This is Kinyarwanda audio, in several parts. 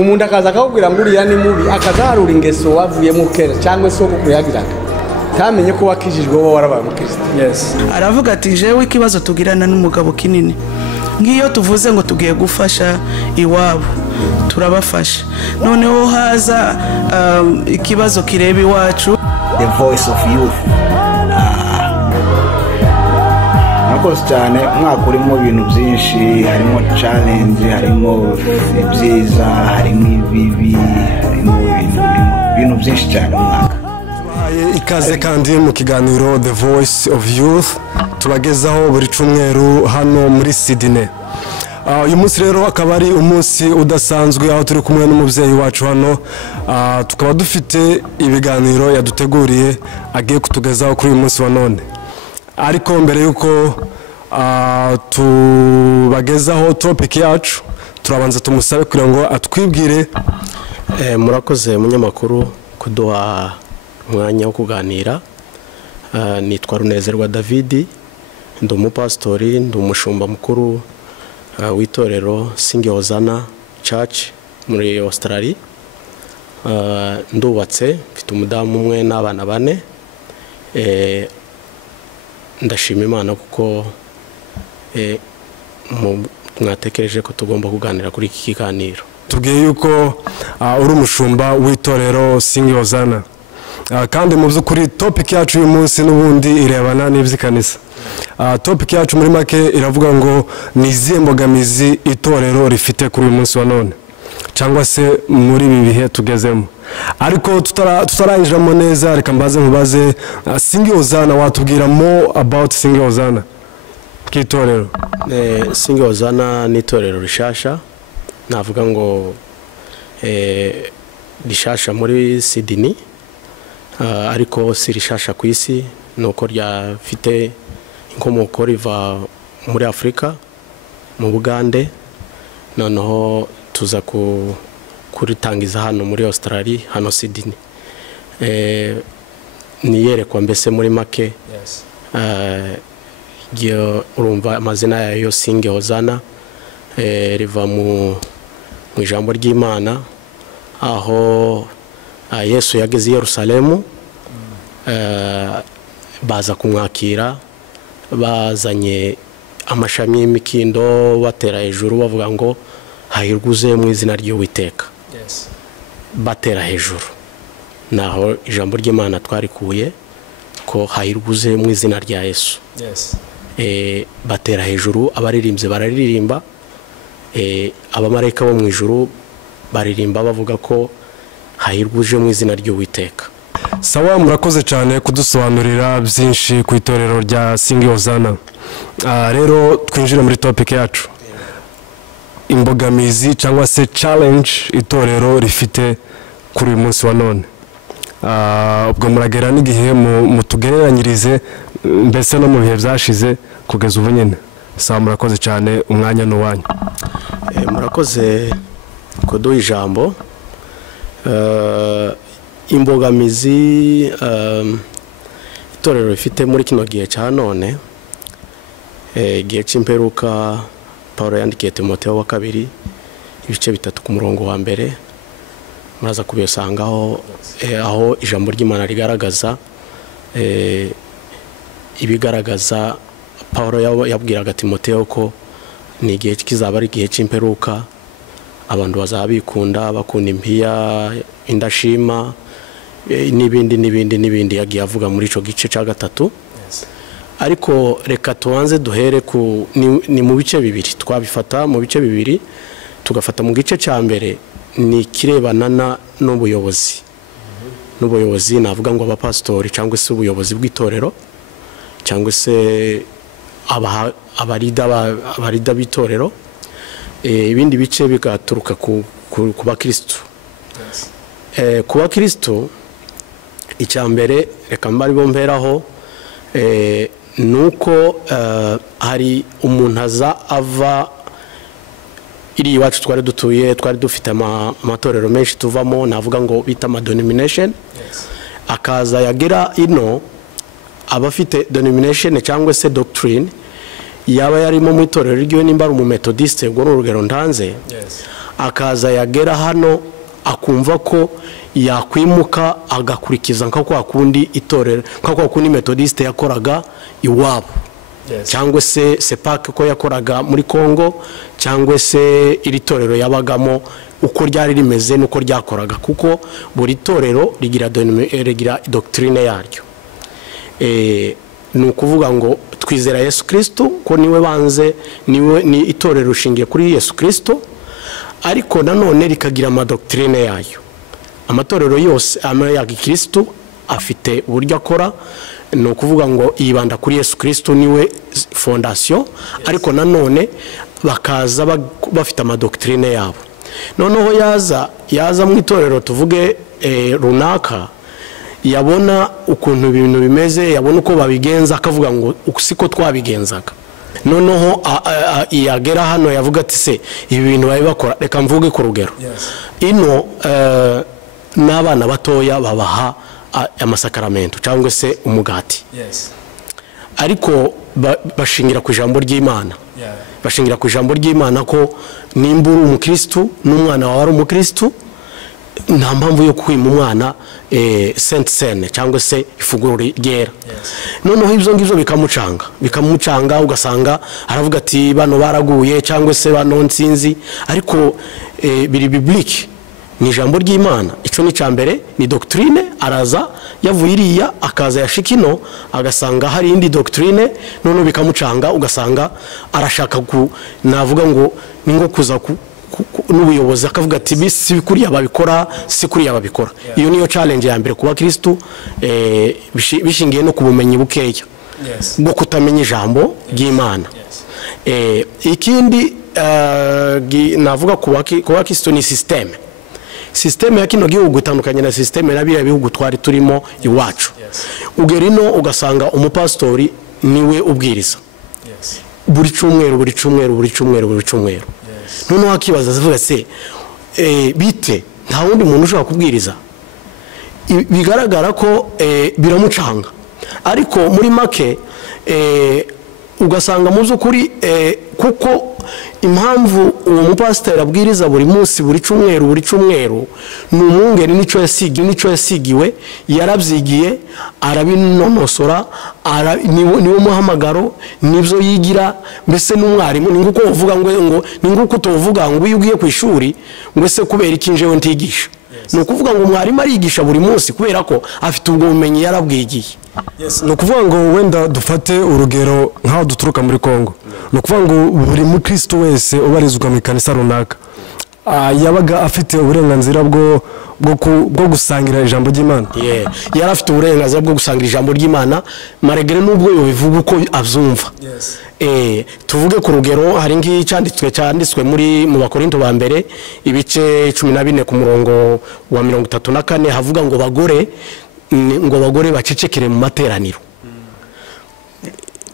umuntu akaza akakubwira ngo uriya ni mubi akazaharura ingeso wavuyemo kera cyangwa se wo kuyagiraga tamenye ko wakijijwe wowe warabaye umukristo. Yes. Aravuga ati jewe ikibazo tugirana n'umugabo kinini ngiyo tuvuze ngo tugiye gufasha iwabo turabafasha noneho haza ikibazo kireba iwacu. The Voice of Youth. Nakoze cyane umwaka urimo ibintu byinshi, harimo challenge, harimo ibyiza, harimo ibibi, harimo ibintu byinshi cyane umwaka. Ikaze kandi mu kiganiro The Voice of Youth tubagezaho buri cyumweru hano muri Sydney. Uyu munsi rero akaba ari umunsi udasanzwe aho turi kumwe n'umubyeyi wacu hano, tukaba dufite ibiganiro yaduteguriye agiye kutugezaho kuri uyu munsi wa none. Ariko mbere yuko tubagezaho topic yacu turabanza tumusabe kugira ngo atwibwire. Murakoze munyamakuru kuduha umwanya wo kuganira. Nitwa Runezerwa David, ndi umupastori, ndi umushumba mukuru w'itorero Singe Hosanna Church muri Australia. Ndubatse, mfite umudamu umwe n'abana 4. Ndashima Imana kuko mwatekereje ko tugomba kuganira kuri iki kiganiro. Tubwiye yuko uri umushumba w'itorero Singe Hosanna, kandi mu by'ukuri topic yacu uyu munsi n'ubundi irebana n'iby'ikanisa. Topic yacu muri make iravuga ngo ni izihe mbogamizi itorero rifite kuri uyu munsi wa none cyangwa se muri ibi bihe tugezemo. Ariko tutaranjiramo neza, reka mbaze nkubaze Singe Hosanna, watubwira more about Singe Hosanna k'itorero? Singe Hosanna ni itorero rishasha, navuga ngo rishasha muri Sydney, ariko si rishasha ku isi, nuko ryafite inkomoko riva muri Afrika mu Bugande, noneho tuza kuritangiza hano muri Australia, hano Sydney. Niyerekwa mbese muri make. Yes. Urumva amazina yayo Singe Hosanna riva mu ijambo ry'Imana, aho Yesu yageze i Yerusalemu, baza kumwakira bazanye amashami y'imikindo batera hejuru bavuga ngo hahirwa mu izina ry'Uwiteka. Yes. Batera hejuru, naho ijambo ry'Imana twarikuye ko hahirwa mu izina rya Yesu. Yes. Batera hejuru, abaririmbyi bararirimba, abamarayika bo mu ijuru baririmba bavuga ko hahirwa mu izina ry'Uwiteka. Sawa, murakoze cyane kudusobanurira byinshi ku itorero rya Singe Hosanna. Rero twinjira muri topic yacu. Imbogamizi cyangwa se challenge itorero rifite kuri uyu munsi wa none. Ubwo muragera n'igihe mutugereranyirize mbese no mu bihe byashize kugeza ubu nyine. Sawa, murakoze cyane, umwanya n'uwanyu. Murakoze kuduha ijambo. Imbogamizi itorero rifite muri kino gihe cya none, igihe cy'imperuka, Paulo yandikiye Timoteyo wa 2 ibice 3 ku murongo wa 1, muraza kubisangaho aho ijambo ry'Imana rigaragaza ibigaragaza Paulo yabwiraga Timoteyo ko ni igihe kizaba ari igihe cy'imperuka, abantu bazabikunda, bakunda impiya, indashima, n'ibindi yagiye avuga muri ico gice cya 3. Yes. Ariko reka tubanze duhere ni mu bice bibiri, twabifata mu bice bibiri. Tugafata mu gice cya mbere ni kirebana n'ubuyobozi. N'ubuyobozi navuga ngo abapastori cyangwa se ubuyobozi bw'itorero cyangwa se abarida b'itorero. Ibindi bice bigaturuka ku bakristo. Yes. Ku bakristo icya mbere reka mbari bomberaho nuko hari umuntu ava iri iwacu twari dutuye, twari dufite amatorero menshi tuvamo, navuga ngo bita ama denomination. Yes. Akaza yagera ino abafite denomination cyangwa se doctrine, yaba yarimo mu itorero ryo nimba ari umu methodiste, ubwo n'urugero ndanze. Yes. akaza yagera hano akumva ko yakwimuka agakurikiza nka kwa kundi itorero nka kwa kundi metodiste yakoraga iwabo cyangwa se sepak ko yakoraga muri Kongo cyangwa se iri torero yabagamo uko ryari rimeze nuko ryakoraga kuko buri torero rigira doctrine yaryo ni ukuvuga ngo twizera Yesu Kristo ko niwe banze ni itorero rishingiye kuri Yesu Kristo ariko nanone rikagira amadoctrine yayo. Amatorero yose ya Kristo afite uburyo akora, ni ukuvuga ngo yibanda kuri Yesu Kristo niwe fondation, ariko nanone bakaza bafite amadoctrine yabo. Noneho yaza mu itorero tuvuge runaka, yabona ukuntu ibintu bimeze, yabona uko babigenza, akavuga ngo siko twabigenzaga. Noneho yagera hano yavuga ati se ibi bintu bayi bakora, reka mvuge ku rugero. Ino n'abana batoya babaha amasakaramentu cyangwa se umugati. Ariko bashingira ku ijambo ry'Imana. Bashingira ku ijambo ry'Imana ko nimba uri umukristo n'umwana wawe ari umukristo, nta mpamvu yo kwima umwana Saint Seine cyangwa se ifunguro ryera. Noneho ibyo ngibyo bikamucanga ugasanga aravuga ati bano baraguye cyangwa se bano nsinzi, ariko biri biblique, ni ijambo ry'Imana. Ico ni cyambere, ni doctrine. Araza yavuye iriya akaza yashikino agasanga hari indi doctrine, none bikamucanga ugasanga arashaka navuga ngo ningo kuza n'ubuyobozi akavuga ati bisi kuriya babikora si kuriya babikora. Iyo niyo challenge ya mbere kuba Kristo bishingiye no kubumenyi bukeya bwo kutamenya ijambo ry'Imana. Ikindi navuga kuba Kristo ni systeme ya kino gihugu itandukanye na systeme n'abira bihugu twari turimo iwacu. Ugerino ugasanga umupastori niwe ubwiriza buri cyumweru. None wakibaza zivuga se bite nta wundi muntu ushaka kubwiriza? Bigaragara ko biramucanga, ariko muri make ugasanga mu by'ukuri kuko impamvu uwo mupasiteri abwiriza buri munsi buri cyumweru ni umwungeri nico yasigiwe, yarabyigiye, arabinonosora, niwo muhamagaro, nibyo yigira. Mbese n'umwarimu ni nguko uvuga ngo ni nguko utovuga ngo iyo ugiye ku ishuri ngo se kubera iki njewe ntigisha. Ni ukuvuga ngo umwarimu arigisha buri munsi kubera ko afite ubwo bumenyi yarabwigiye. Ni ukuvuga ngo wenda dufate urugero nk'aho duturuka muri Kongo. Ni ukuvuga ngo buri mukristo wese ubarizwa mu ikanisa runaka yabaga afite uburenganzira bwo gusangira ijambo ry'Imana. Yari afite uburenganzira bwo gusangira ijambo ry'Imana maregere n'ubwo yobivuga uko abyumva. Tuvuge ku rugero, hari ngi cyanditswe mu Bakorinto ba mbere ibice 14 ku murongo wa 34 havuga ngo bagore bacecekere mu materaniro.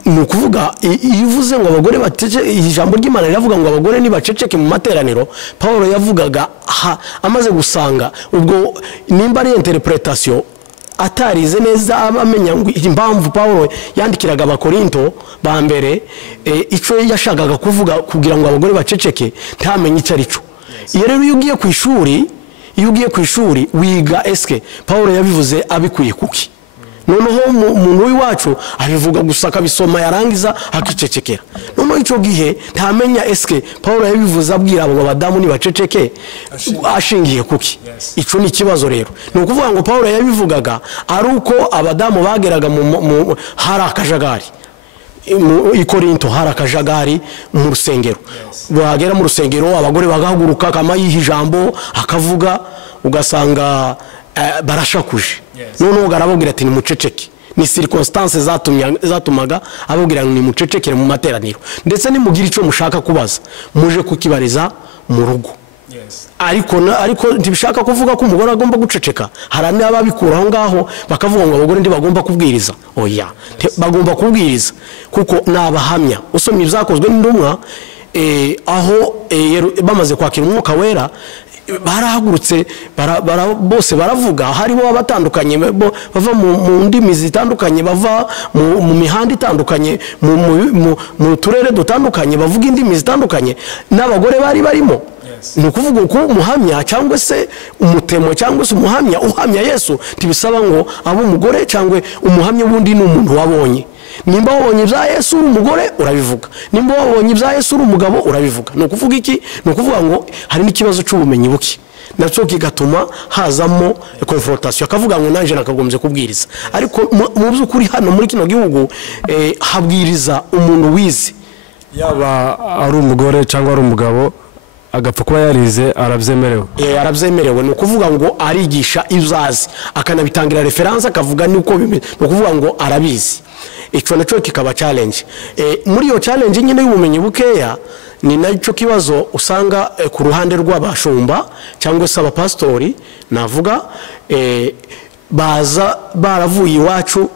Ni ukuvuga iyo uvuze ngo abagore ijambo ry'Imana riravuga ngo abagore nibaceceke mu materaniro, Paulo yavugaga amaze gusanga ubwo nimba ari interpretation atarize neza amenya ngo impamvu Paulo yandikiraga Abakorinto ba mbere ico yashakaga kuvuga kugira ngo abagore baceceke ntamenye icyo arico. Iyo rero iyo ugiye ku ishuri wiga eske Paulo yabivuze abikuye kuki? Noneho umuntu w'iwacu abivuga gusa akabisoma yarangiza akicecekera. Noneho ico gihe ntamenya eske Paulo yabivuze abwira abo badamu ni baceceke ashingiye kuki? Ico ni kibazo rero. Ni ukuvuga ngo Paulo yabivugaga ari uko abadamu bageraga mu harakajagari. I Korinto harakajagari mu rusengero. Bagera mu rusengero abagore bagahaguruka kama yihijambo akavuga ugasanga barashakuje. None ugarababwira ati ni muceceke. Ni circonstances zatumaga ababwira ngo ni mucecekere mu materaniro. Ndetse ni mugira ico mushaka kubaza muje kukibariza mu rugo. Ariko ntibishaka kuvuga ko umugore agomba guceceka. Harane ababikura aho ngaho bakavuga ngo abagore ndi bagomba kubwiriza. Oya, bagomba kubwiriza kuko nabahamya. Usomye ibyakozwe n'indumwa aho bamaze kwakira umwuka wera barahagurutse bose baravuga. Hariho abatandukanye bava mu ndimi zitandukanye, bava mu mihanda itandukanye, mu turere dutandukanye, bavuga indimi zitandukanye, n'abagore bari barimo. ni ukuvuga ko umuhamya cyangwa se umutemo cyangwa se umuhamya uhamya Yesu ntibisaba ngo abe umugore cyangwa umuhamya wundi ni umuntu wabonye. Nimba wabonye ibya Yesu uri umugore urabivuga, nimba wabonye ibya Yesu uri umugabo urabivuga. Ni ukuvuga iki? Ni ukuvuga ngo hari n'ikibazo cy'ubumenyi buke nacyo kigatuma hazamo confrontation, akavuga ngo nanje nakagombye kubwiriza, ariko mu by'ukuri hano muri kino gihugu habwiriza umuntu wize, yaba ari umugore cyangwa ari umugabo agapfa kuba yarize arabyemerewe. Arabyemerewe, ni ukuvuga ngo arigisha ibyazi akanabitangira reference akavuga nuko bimeze, ni ukuvuga ngo arabizi. Icyo nacyo kikaba challenge. Muri iyo challenge nyine y'ubumenyi bukeya ni nacyo kibazo usanga ku ruhande rw'abashumba cyangwa se abapastori navuga baza baravuye iwacu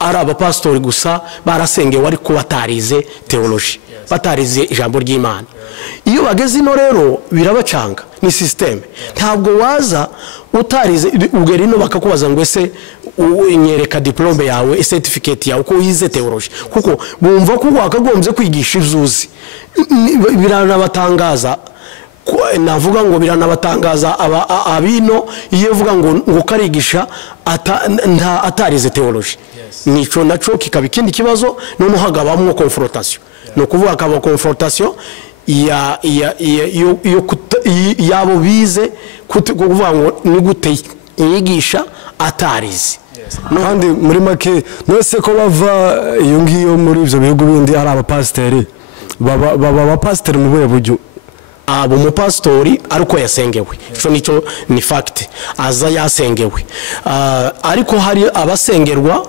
ari abapastori gusa barasengewe ariko batarize theology, batarize ijambo ry'Imana. Iyo bageze ino rero birabacanga, ni system. Ntabwo waza utarize ugera ino bakakubaza ngo ese unyereka diplome yawe, certificate yawe ko wize theology, kuko bumva ko wakagombye kwigisha ivyuzi. Biranabatangaza, navuga ngo biranabatangaza abino iyo vuga ngo karigisha atarize theology. Nico naco kikaba ikindi kibazo, none hagabamwo confrontation. No kuvuga akaba confrontation yabo bize kuvuga ngo ni gute yigisha atarize. Kandi muri make nose ko bava iyo ngiyo muri ivyo bihugu bindi ari abapasiteri baba abapasiteri mu buhe buryo? Abo mupastori ariko yasengewe, ico nico ni fact, aza yasengewe. Ariko hari abasengerwa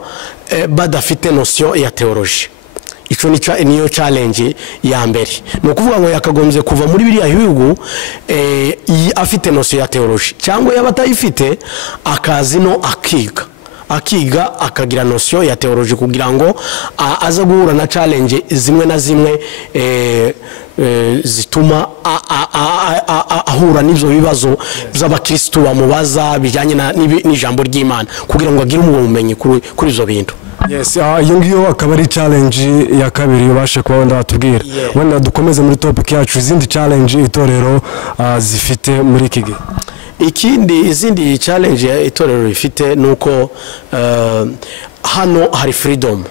badafite notion ya theology. Ico niyo challenge ya mbere. Ni ukuvuga ngo yakagombye kuva muri biriya bihugu afite notion ya theology, cyangwa yabatayifite akazino akiga akagira notion ya theology kugira ngo aza guhura na challenge zimwe na zimwe zituma ahura n'ivyo bibazo by'abakristo bamubaza bijyanye n'ijambo ry'Imana kugira ngo agire ubumenyi kuri izo bintu. Yes, iyo ngiyo akaba ari challenge ya kabiri ubashe kuba wenda watubwira. Wenda dukomeze muri topic yacu, izindi challenge itorero zifite muri iki gihe. Izindi challenge ya itorero ifite nuko hano hari freedom.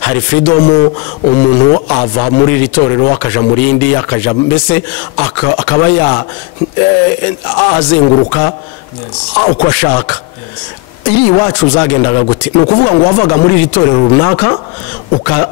Hari freedom, umuntu ava muri ritorero akaja muri indi akaja mbese akaba ya azenguruka uko ashaka. Iri iwacu zagendaga gute? Ni ukuvuga ngo wavaga muri ritorero runaka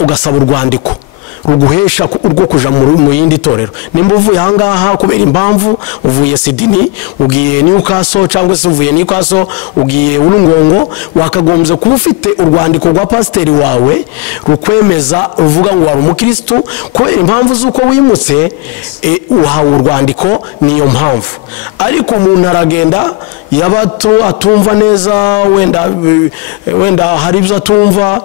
ugasaba urwandiko ruguhesha urwo kuja mu yindi torero. Nimba uvuye ahangaha kubera impamvu uvuye Sydney ugiye Newcastle cyangwa se uvuye Newcastle ugiye Urungongo, wakagombye kuba ufite urwandiko rwa pasiteri wawe rukwemeza uvuga ngo wari umukristo kubera impamvu z'uko wimutse, uhawe urwandiko niyo mpamvu. Ariko umuntu aragenda yabato atumva neza, wenda hari ibyo atumva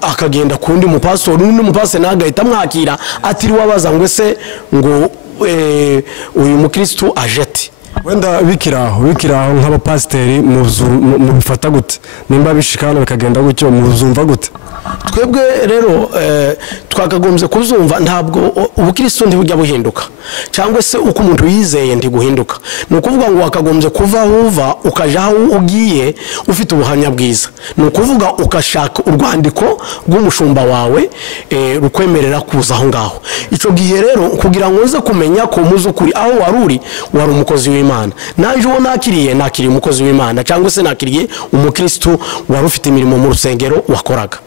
akagenda kundi mupastori, undi mupastori nagahita mwakira atiri wabaza ngo ese ngo uyu mukristo ajeti. Wenda bikiraho nk'abapasiteri mu bifata gute? Nimba bishikana bikagenda gutyo muzumva gute? Twebwe rero twakagombye kuzumva, ntabwo ubukristo ntibujya buhinduka cyangwa se uko umuntu yizeye ntiguhinduka. Ni ukuvuga ngo wakagombye kuva uva ukaja aho ugiye ufite ubuhamya bwiza. Ni ukuvuga ukashaka urwandiko rw'umushumba wawe rukwemerera kuza aho ngaho. Ico gihe rero kugira ngo uze kumenya ko muzo kuri aho waruri wari umukozi w'Imana, naje uwo nakiriye umukozi w'Imana cyangwa se nakiriye umukristo wari ufite imirimo mu rusengero wakoraga.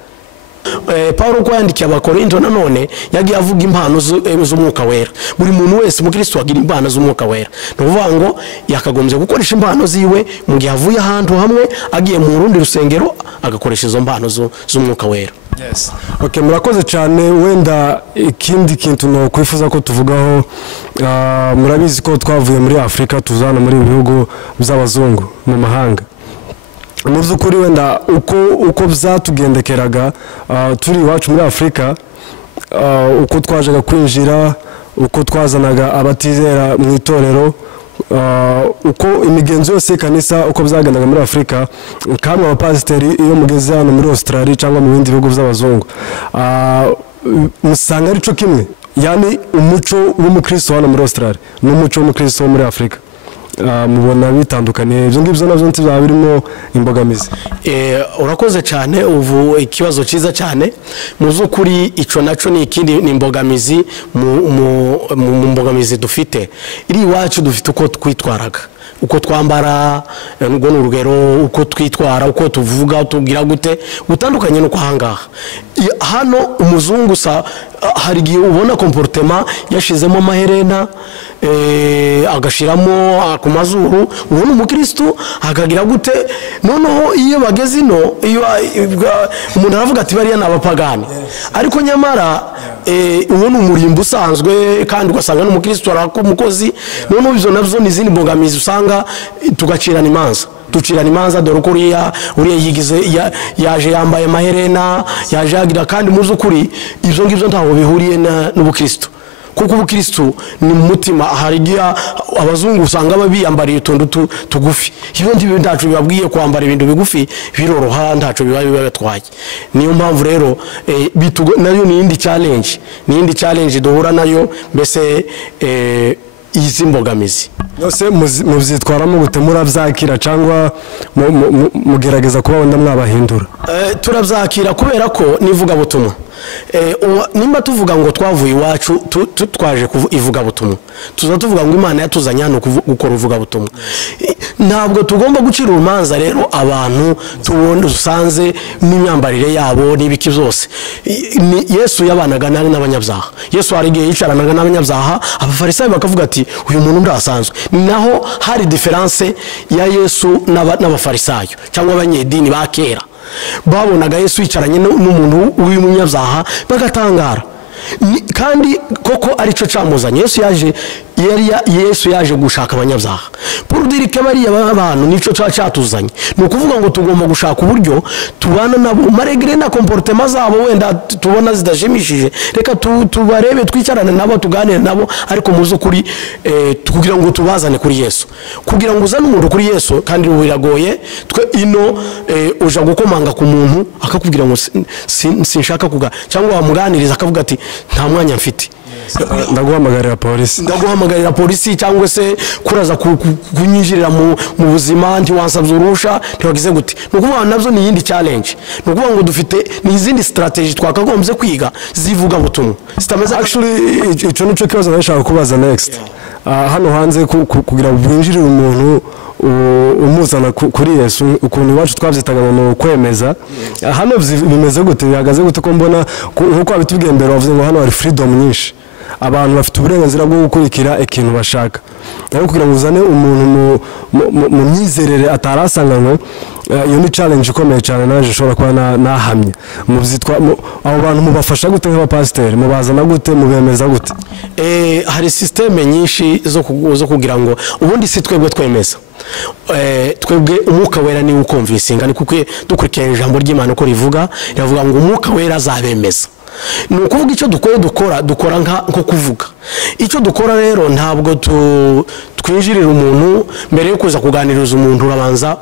Paulo ko yandikiye abakorinto nanone yagiye avuga impano z'umwuka wera. Buri muntu wese umukristo agira impano z'umwuka wera. Nuvuga ngo yakagombye gukoresha impano ziwe mu gihe avuye ahantu hamwe agiye mu rundi rusengero agakoresha izo impano z'umwuka wera. Yes. Okay, murakoze cyane. Wenda ikindi kintu no kwifuza ko tuvugaho, murabizi ko twavuye muri Afrika tuzana muri ibihugu by'abazungu mu mahanga. Mu by'ukuri wenda uko byatugendekeraga turi iwacu muri Afrika, uko twajaga kwinjira, uko twazanaga abatizera mu itorero, uko imigenzo yose kanisa uko byagendaga muri Afrika, kamwe abapasiteri iyo mugeze hano muri Australia cyangwa mu bindi bihugu by'abazungu musanga ari cyo kimwe. yani umuco w'umukristo hano muri Australia n'umuco w'umukristo wo muri Afrika mubona bitandukanye ibyo ngibyo navyo ntibya birimo imbogamizi. Urakoze cyane ubu ikibazo cyiza cyane mu zukuri ico naco ni ikindi ni imbogamizi mu mbogamizi dufite iri iwacu dufite uko twitwaraga uko twambara n'ubwo n'urugero uko twitwara uko tuvuga tugira gute gutandukanye no kwahangaha hano umuzungu hari gihe ubona comportement yashizemo amaherena agashiramo ku mazuru ubona umukristo akagira gute noneho iyo bageze ino iyo umuntu aravuga ati bariya n'abapagani ariko nyamara ubona umurimbo usanzwe kandi ugasanga n'umukristo arakomukozi noneho izo navyo n'izindi mbogamizi usanga tugacirana imanza ducirana imanza dore ko uriya yigize yaje yambaye amaherena yaje yagira kandi mu zukuri ibyo ngibyo ntaho bihuriye n'ubukristo kuko ubukristo ni mutima harigiya abazungu usanga babiyambariye utuntu tugufi ibyo ndi ndacu bibabwiye kwambara ibintu bigufi biroroha ndacu bibatwaye niyo mpamvu rero nayo ni indi challenge duhura nayo mbese izi mbogamizi yose muvyitwaramo gute muravyakira cyangwa mugerageza kuba wenda mwabahindura? Turavyakira kubera ko nivuga butumwa nimba tuvuga ngo twavuye iwacu twaje ivuga butumwa tuvuga ngo Imana yatuzanye hano gukora uvuga butumwa ntabwo tugomba gucira urumanza rero abantu tubona usanze n'imyambarire yabo n'ibiki byose Yesu yabanaga n'abanyabyaha Yesu hari igihe yicaranaga n'abanyabyaha abafarisayo bakavuga ati uyu muntu ndasanzwe naho hari difference ya Yesu n'abafarisayo cyangwa abanyedini ba kera babonaga Yesu yicaranye n'umuntu w'umunyabyaha bagatangara kandi koko arico camuzanye Yesu yaje gushaka abanyabyaha purudirike bariya abantu nico cyatuzanye nukuvuga ngo tugomba gushaka uburyo tubana nabo maregre na comportement zabo wenda tubona zidashimishije reka tubarebe twicarane nabo tuganire nabo ariko muzukuri kugira ngo tubazane kuri Yesu kugira ngo uzane umuntu kuri Yesu kandi biragoye twe ino uja gukomanga ku muntu akakubwira ngo sinshaka kuga cyangwa wamuganiriza akavuga ati nta mwanya mfite ndaguhamagarira polisi cyangwa se kuraza kunyinjirira mu buzima ntiwansabye urusha ntiwagize gute nukuvuga nabyo ni yindi challenge nukuvuga ngo dufite ni izindi strategy twakagombye kwiga zivuga butumwa sitameze actually ico nico kibazo nashaka kubaza next hano hanze kugira ubwinjirire umuntu umuzana kuri Yesu ukuntu iwacu twavyitaga mu kwemeza hano bimeze gute bihagaze gute ko mbona nkuko abitubwiye mbere bavuze ngo hano hari freedom nyinshi abantu bafite uburenganzira bwo gukurikira ikintu bashaka ariko kugira ngo uzane umuntu mu myizerere atarasanganywe iyo ni challenge ikomeye cyane naje ushobora kuba nahamye abo bantu mubafasha gute nk'abapasiteri mubazana gute mubemeza gute? Hari systeme nyinshi zo kugira ngo ubundi si twebwe twemeza twebwe umwuka wera ni ukonvisinga ni kuko dukurikirana ijambo ry'Imana uko rivuga ngo umwuka wera azabemeza ni ukuvuga icyo dukora nko kuvuga icyo dukora rero ntabwo twinjirira umuntu mbere yo kuza kuganiriza umuntu urabanza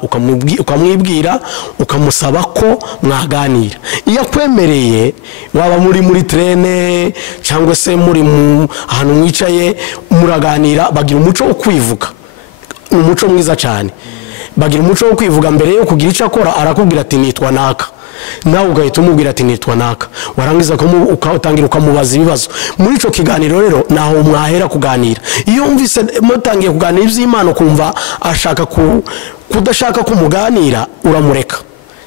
ukamwibwira ukamusaba ko mwaganira iyo akwemereye waba muri trene cyangwa se muri ahantu mwicaye muraganira bagira umuco wo kwivuga umuco mwiza cyane bagira umuco wo kwivuga mbere yo kugira icyo akora arakubwira ati nitwa naka nawe ugahita umubwira ati nitwa naka warangiza ukatangira ukamubaza ibibazo muri ico kiganiro rero naho mwahera kuganira iyo umvise mutangiye kuganira ivy'Imana kumva ashaka kudashaka kumuganira uramureka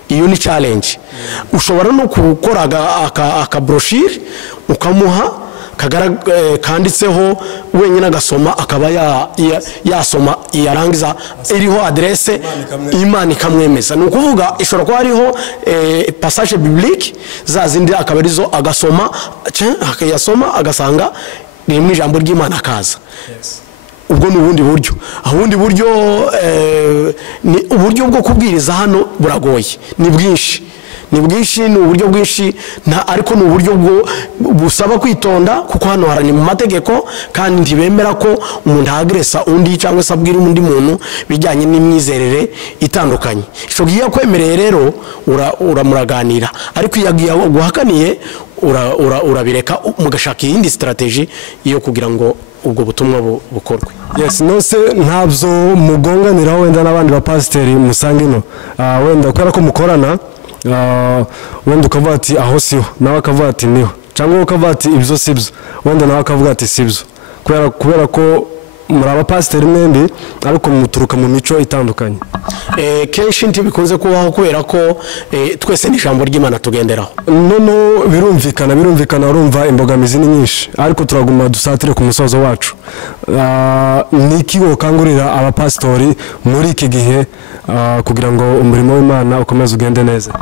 iyo ni challenge ushobora no gukora aka brochure ukamuha kanditseho wenyine agasoma akaba yasoma yarangiza iriho adresse Imana ikamwemeza ni ukuvuga ishobora kuba hariho passage biblique zazindi akaba arizo agasoma akayasoma agasanga ni mu ijambo ry'Imana akaza ubwo ni ubundi buryo ni uburyo bwo kubwiriza hano buragoye ni bwinshi ni bwinshi, ni uburyo bwinshi, ariko ni uburyo busaba kwitonda, kuko hano harani mu mategeko kandi ntibemera ko umuntu ahagresa undi cyangwa se abwira undi muntu bijyanye n'imyizerere itandukanye. Ico giye kwemereye rero uramuraganira, ariko yagiye guhakaniye urabireka mugashaka iyindi strategy yo kugira ngo ubwo butumwa bukorwe. Yes, nose ntabyo mugonganira wenda n'abandi ba pasiteri musangino, wenda kubera ko mukorana, wenda ukavuga ati aho siho, nawe akavuga ati niho, cyangwa ukavuga ati ibyo sibyo, wenda nawe akavuga ati sibyo, kubera ko muri abapasiteri mwembi ariko muturuka mu mico itandukanye. Kenshi ntibikunze kubaho kubera ko twese n'ijambo ry'Imana tugenderaho. Nono birumvikana urumva imbogamizi ni nyinshi, ariko turaguma dusatire ku musozo wacu. Niki wokangurira abapastori muri iki gihe kugira ngo umurimo w'Imana ukomeze ugende neza?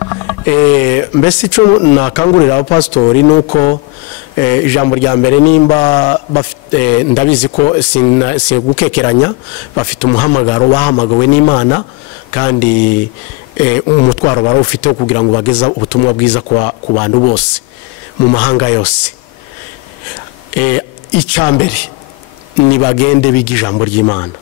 Mbese ico nakangurira abapastori nuko ijambo rya mbere nimba ndabizi ko gukekeranya bafite umuhamagaro bahamagawe n'Imana, kandi umutwaro barawufite kugira ngo bageza ubutumwa bwiza ku bantu bose mu mahanga yose. Icambere ni bagende biga ijambo ry'Imana,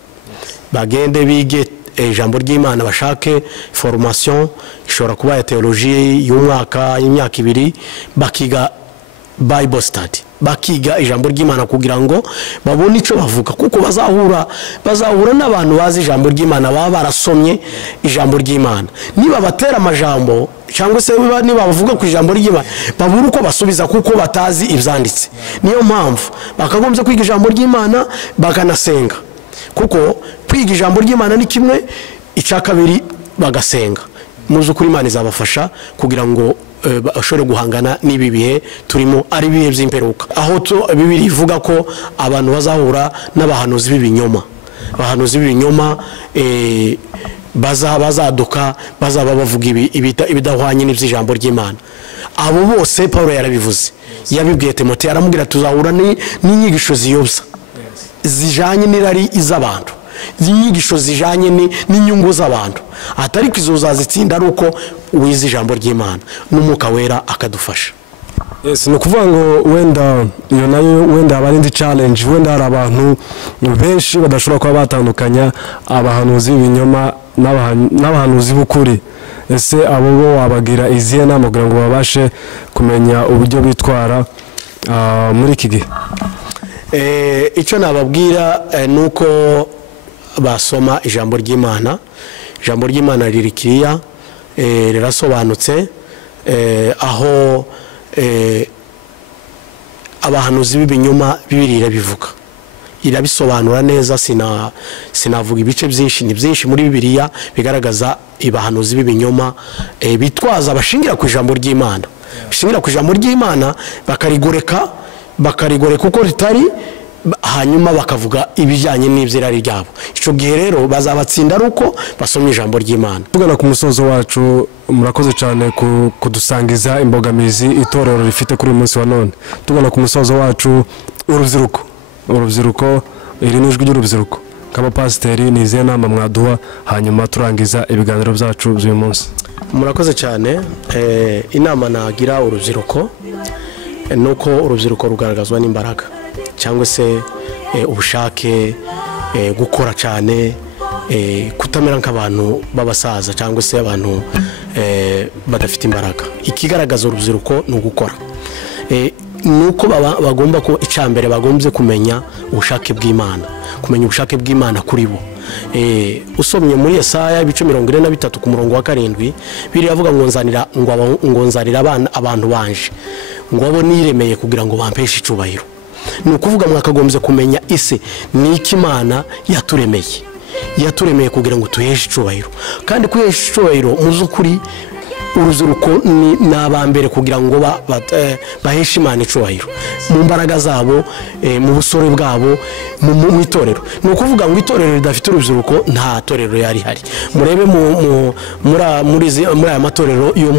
bagende bige ijambo ry'Imana, bashake formation ishobora kuba ya theologie y'umwaka y'imyaka 2, bakiga Bible study, bakiga ijambo ry'Imana kugira ngo babone ico bavuga, kuko bazahura n'abantu bazi ijambo ry'Imana, baba barasomye ijambo ry'Imana. Niba batera amajambo cyangwa se niba bavuga ku ijambo ry'Imana babura uko basubiza kuko batazi ibyanditse. Niyo mpamvu bakagombye kwiga ijambo ry'Imana bakanasenga, kuko kwiga ijambo ry'Imana ni kimwe, icya kabiri bagasenga. Muzukuri Imana izabafasha kugira ngo ashobore guhangana n'ibi bihe turimo, ari bihe by'imperuka, aho Bibiri ivuga ko abantu bazahura n'abahanuzi b'ibinyoma, abahanuzi b'ibinyoma bazaduka, bazaba bavuga ibidahwanye n'iby'ijambo ry'Imana. Abo bose Paulo yarabivuze, yabibwiye Timote, aramubwira tuzahura n'inyigisho ziyobya zijanye n'irari iz'abantu, inyigisho zijanye n'inyungu z'abantu, atari kizozazitsinda ari uko wize ijambo ry'Imana n'Umwuka Wera akadufasha. Yes, no kuvuga ngo wenda iyo nayo wenda abarindi challenge, wenda hari abantu benshi badashobora kuba batandukanya abahanuzi b'ibinyoma n'abahanuzi b'ukuri. Ese abo bo wabagira izihe nama kugira ngo babashe kumenya uburyo bitwara muri iki gihe? Icyo nababwira nuko basoma ijambo ry'Imana. Ijambo ry'Imana ririkiriya, rirasobanutse, aho abahanuzi b'ibinyoma Bibiri irabivuga, irabisobanura neza. Sinavuga ibice byinshi, ni byinshi muri Bibiliya bigaragaza abahanuzi b'ibinyoma bitwaza bashingira ku ijambo ry'Imana, bashingira ku ijambo ry'Imana bakarigoreka uko ritari, hanyuma bakavuga ibijyanye n'ibyirari ryabo. Ico gihe rero bazabatsinda ari uko basomye ijambo ry'Imana. Tugana ku musozo wacu, murakoze cyane kudusangiza imbogamizi itorero rifite kuri uyu munsi wa none. Tugana ku musozo wacu, urubyiruko iri n'ijwi ry'urubyiruko nk'abapasiteri, ni izihe nama mwaduha hanyuma turangiza ibiganiro byacu by'uyu munsi? Murakoze cyane. Inama nagira urubyiruko nuko urubyiruko rugaragazwa n'imbaraga cyangwa se ubushake, gukora cyane, kutamera nk'abantu b'abasaza cyangwa se abantu badafite imbaraga. Ikigaragaza urubyiruko ni ugukora, nuko bagomba ko icambere bagombye kumenya ubushake bw'Imana, kumenya ubushake bw'Imana kuri bo. Usomye muri Yesaya ibice 43 ku murongo wa 7 biravuga ngo nzanira abantu banje ngo abo niremeye kugira ngo bampeshe icubahiro. Ni ukuvuga mwakagombye kumenya ise niki Imana yaturemeye kugira ngo tuheshe icubahiro, kandi kuhesha icubahiro muzukuri urubyiruko ni abambere kugira ngo baheshe Imana icubahiro mu mbaraga zabo, mu busore bwabo, mu itorero. Ni ukuvuga ngo itorero ridafite urubyiruko nta torero yari hari. Murebe muri aya matorero yo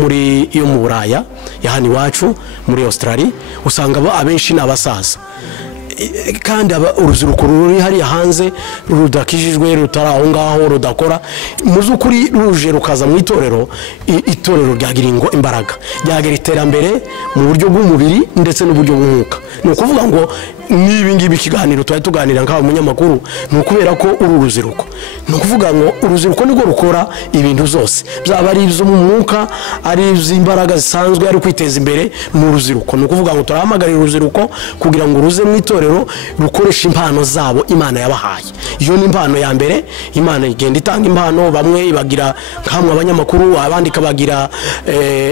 mu Buraya ya hano iwacu muri Australia, usanga abenshi n'abasaza. kandi urubyiruko ruri hariya hanze rudakijijwe rutari aho ngaho rudakora mu by'ukuri ruje rukaza mu itorero ryagira imbaraga ryagira iterambere mu buryo bw'umubiri ndetse n'uburyo bw'umwuka ni ukuvuga ngo nibi ngibi ikiganiro twari tuganira nk'aba munyamakuru ni ukubera ko uru rubyiruko ni ukuvuga ngo urubyiruko nirwo rukora ibintu zose byaba ari ibyo mu mwuka ari iby'imbaraga zisanzwe ari kwiteza imbere mu rubyiruko ni ukuvuga ngo turahamagarira urubyiruko kugira ngo ruze mu itorero rukoresha impano zabo Imana yabahaye iyo ni impano ya mbere Imana igenda itanga impano bamwe ibagira nk'amwe abanyamakuru abandi kabagira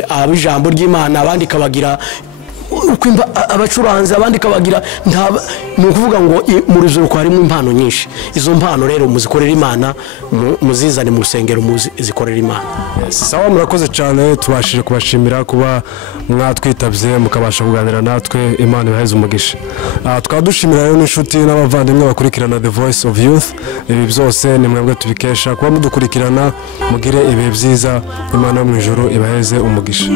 ab'ijambo ry'Imana abandi kabagira abacuranzi abandi kabagira ni ukuvuga ngo mu rubyiruko harimo impano nyinshi izo mpano rero muzikorera Imana muzizane mu rusengero muzikorera Imana. Sawa murakoze cyane tubashije kubashimira kuba mwatwitabye mukabasha kuganira natwe Imana ibaheze umugisha. Twadushimira rero n'inshuti n'abavandimwe bakurikirana The Voice of Youth ibi byose ni mwebwe tubikesha kuba mudukurikirana mugire ibihe byiza Imana yo mu ijuru ibaheze umugisha.